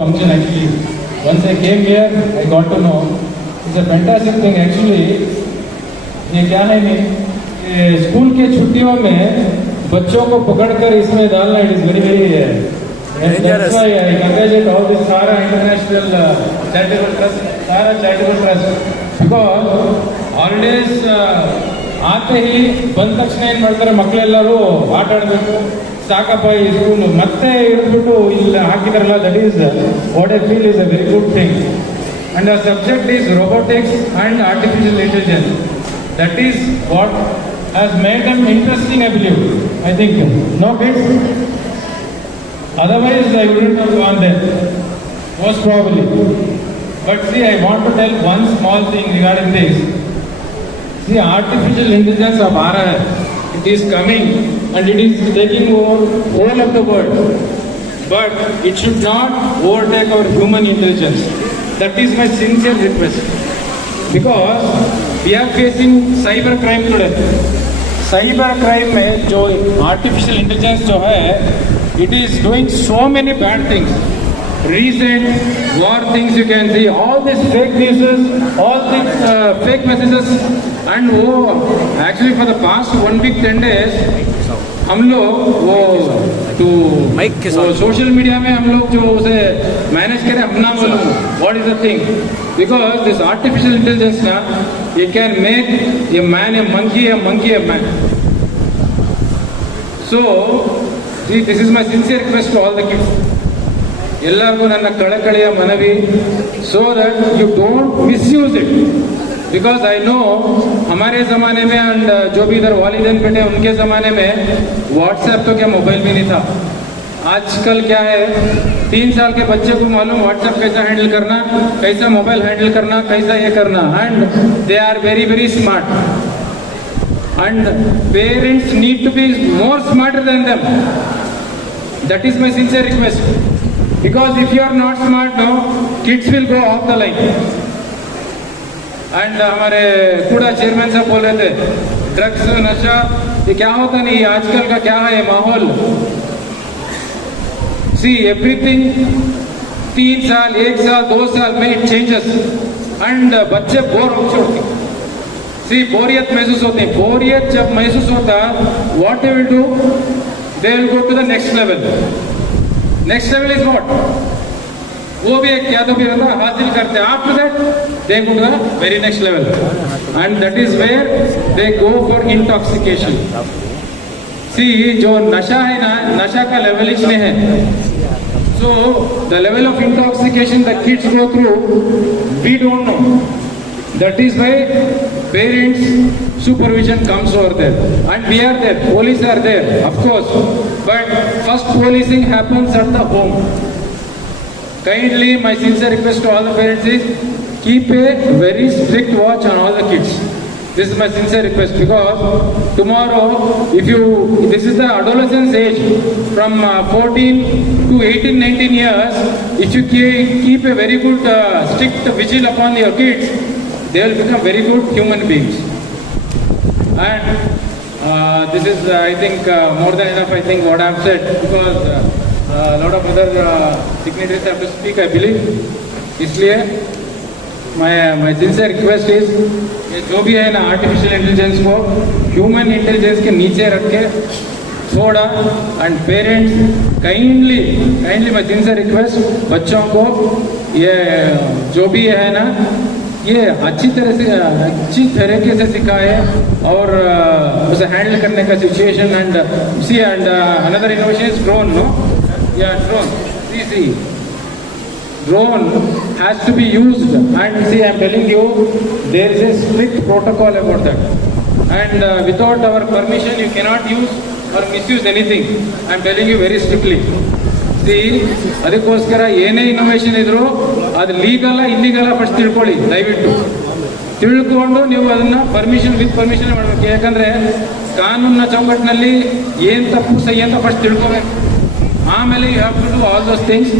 function actually. Once I came here, I got to know it's a fantastic thing actually. ये क्या है नहीं school के छुट्टियों में बच्चों को पकड़कर इसमें डालना it is very very that's why I congratulate all this Sara International Charitable Trust, Sara Charitable Trust, because holidays ಆತೆ ಹಿ ಬಂದ ತಕ್ಷಣ ಏನು ಮಾಡ್ತಾರೆ ಮಕ್ಕಳೆಲ್ಲರೂ ಆಟ ಆಡಬೇಕು ಸಾಕಪ್ಪ ಈ ಸ್ಕೂಲ್ ಮತ್ತೆ ಇಳಿದ್ಬಿಟ್ಟು ಇಲ್ಲಿ ಹಾಕಿದಾರಲ್ಲ that is what I feel is a very good thing and the subject is robotics and artificial intelligence. That is what has made them interesting, I believe. I think no kids, otherwise I wouldn't have gone there most probably. But see, I want to tell one small thing regarding this. See, artificial intelligence अब आ रहा है, it is coming and it is taking over all of the world, but it should not overtake our human intelligence. That is my sincere request, because we are facing cyber crime today. Cyber crime में जो artificial intelligence जो है, it is doing so many bad things. Recent war things you can see, all these fake news, all these fake messages, and वो actually for the past 1 week 10 days हम लोग वो तो social media में हम लोग जो उसे मैनेज करें अपना मालूम what is the thing, because this artificial intelligence ना ये can make a man a monkey a man. So this is my sincere request to all the kids. ಎಲ್ಲರಿಗೂ ನನ್ನ ಕಳಕಳಿಯ ಮನವಿ, so that you don't misuse it, because I know हमारे ज़माने में and जो भी इधर वालिदैन बैठे उनके ज़माने में व्हाट्सएप तो क्या मोबाइल भी नहीं था. आजकल क्या है 3 साल के बच्चे को मालूम व्हाट्सएप कैसा हैंडल करना, कैसा मोबाइल हैंडल करना, कैसा ये करना, and they are very very smart. And parents need to be more smarter than them. That is my sincere request. Because if you are not smart now, kids will go off the line. And हमारे कूड़ा chairman साहब बोल रहे थे drugs नशा ये क्या होता नहीं, आजकल का क्या है माहौल. See, everything 3 साल 1 साल 2 साल में it changes and बच्चे बोर हो चुके. See, बोरियत महसूस होती है. बोरियत जब महसूस होता, what they will do, they will go to the next level. Next level is what? वो भी एक क्या तो भी रहता हासिल करते हैं. After that they go to the very next level, and that is where they go for intoxication. See, जो नशा है ना, नशा का लेवल इसमें है. So the level of intoxication that kids go through, we don't know. That is why parents supervision comes over there, and we are there, police are there, of course, but first policing happens at the home. Kindly, my sincere request to all the parents is keep a very strict watch on all the kids. This is my sincere request, because tomorrow this is the adolescence age from 14 to 18-19 years. If you keep a very good strict vigil upon your kids, they will become very good human beings. And this is I think more than enough, I think, what I have said, because a lot of other dignitaries have to speak, I believe. इसलिए my sincere request is ये जो भी है ना artificial intelligence को human intelligence के नीचे रख के थोड़ा, and parents kindly my sincere request बच्चों को ये जो भी है ना ये अच्छी तरीके से सिखाए और उसे हैंडल करने का situation. And see, and another innovation is drone. No, yeah drone, see drone has to be used, and see, I am telling you, there is a strict protocol about that, and without our permission you cannot use or misuse anything. I am telling you very strictly. See, ಅದಕ್ಕೋಸ್ಕರ ಏನೇ innovation ಇದ್ರು ಅದು ಲೀಗಲ್ಲ ಇಲ್ಲಿಗಲ್ಲ first ತಿಳ್ಕೊಳ್ಳಿ, ದಯವಿಟ್ಟು ತಿಳ್ಕೊಂಡು ನೀವು ಅದನ್ನ with permission ಮಾಡಬೇಕು. ಯಾಕಂದ್ರೆ ಕಾನೂನಿನ ಚೌಕಟ್ಟಿನಲ್ಲಿ ಏನ್ ತಪ್ಪು ಸಹಿ ಅಂತ ಫಸ್ಟ್ ತಿಳ್ಕೊಬೇಕು, ಆಮೇಲೆ you have to do all those things.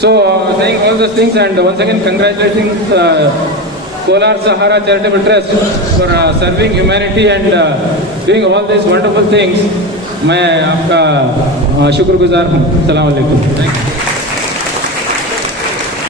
So saying all those things, and once again congratulating Kolar Sahara Charitable Trust for serving humanity and doing all these wonderful things. मैं आपका शुक्रगुजार हूँ. अस्सलाम वालेकुम.